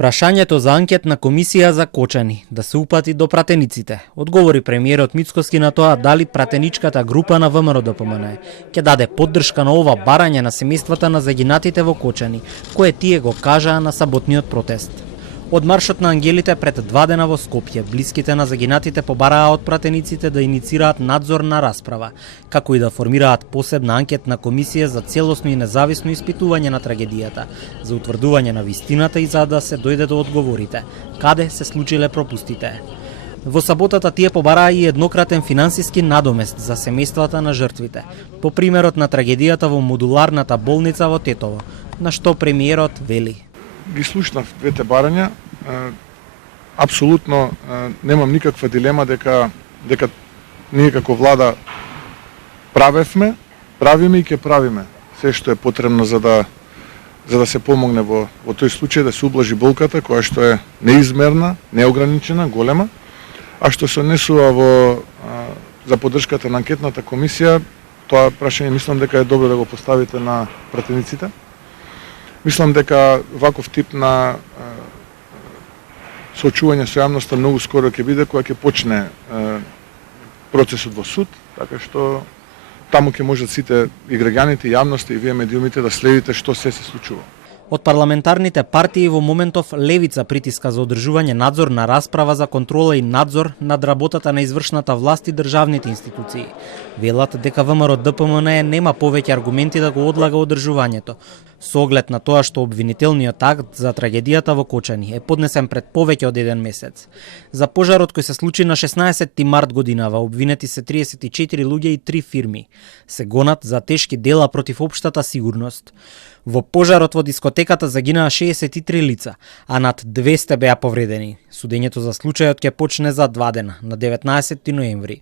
Прашањето за анкетна комисија за Кочани да се упати до пратениците. Одговори премиерот Мицкоски на тоа дали пратеничката група на ВМРО-ДПМН ќе даде поддршка на ова барање на семејствата на загинатите во Кочани, кое тие го кажаа на саботниот протест. Од маршот на ангелите пред 2 дена во Скопје, блиските на загинатите побараа од пратениците да иницираат надзорна расправа, како и да формираат посебна анкетна комисија за целосно и независно испитување на трагедијата, за утврдување на вистината и за да се дојде до одговорите, каде се случиле пропустите. Во саботата тие побараа и еднократен финансиски надомест за семејствата на жртвите, по примерот на трагедијата во модуларната болница во Тетово, на што премиерот вели: Ги слушнав двете барања, апсолутно немам никаква дилема дека ние како влада правиме и ќе правиме се што е потребно за да се помогне во тој случај да се ублажи болката која што е неизмерна, неограничена, голема, а што се однесува за поддршката на анкетната комисија, тоа прашање мислам дека е добро да го поставите на пратениците. Мислам дека ваков тип на соочување со јавноста многу скоро ќе биде кога ќе почне процесот во суд, така што таму ќе можат сите и граѓаните, и јавноста, и вие медиумите да следите што се случува. Од парламентарните партии во моментов левица притиска за одржување надзорна расправа за контрола и надзор над работата на извршната власт и државните институции. Велат дека ВМРО-ДПМН нема повеќе аргументи да го одлага одржувањето, со оглед на тоа што обвинителниот акт за трагедијата во Кочани е поднесен пред повеќе од 1 месец. За пожарот кој се случи на 16 март годинава обвинети се 34 луѓе и 3 фирми. Се гонат за тешки дела против општата сигурност. Во пожарот во дискотеката загинаа 63 лица, а над 200 беа повредени. Судењето за случајот ќе почне за 2 дена, на 19 ноември.